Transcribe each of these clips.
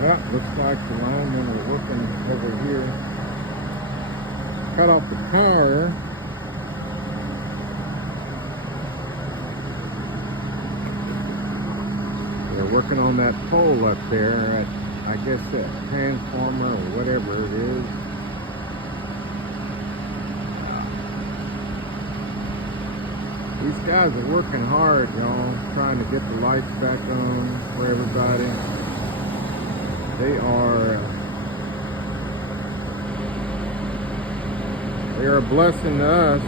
Well, looks like the linemen are working over here. Cut off the power. They're working on that pole up there at, I guess, that transformer or whatever it is. These guys are working hard, y'all, trying to get the lights back on for everybody. They are a blessing to us,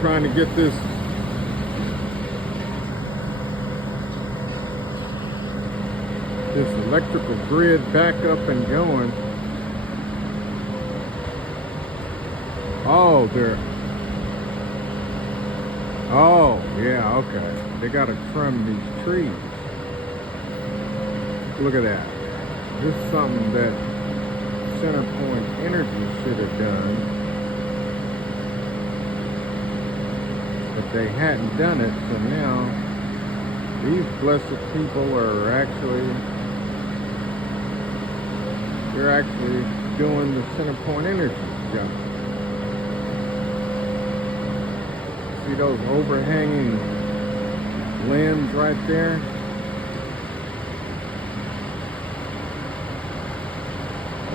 trying to get this electrical grid back up and going. Oh, yeah, okay. They gotta trim these trees. Look at that. This is something that CenterPoint Energy should have done, but they hadn't done it, so now these blessed people are actually doing the CenterPoint Energy job. See those overhanging limbs right there?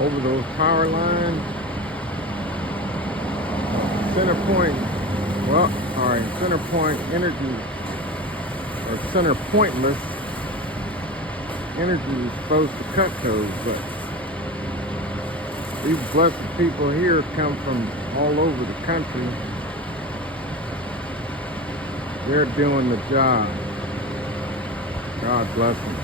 Over those power lines. CenterPoint Energy, or Center Pointless Energy is supposed to cut those, but these blessed people here come from all over the country. They're doing the job. God bless them.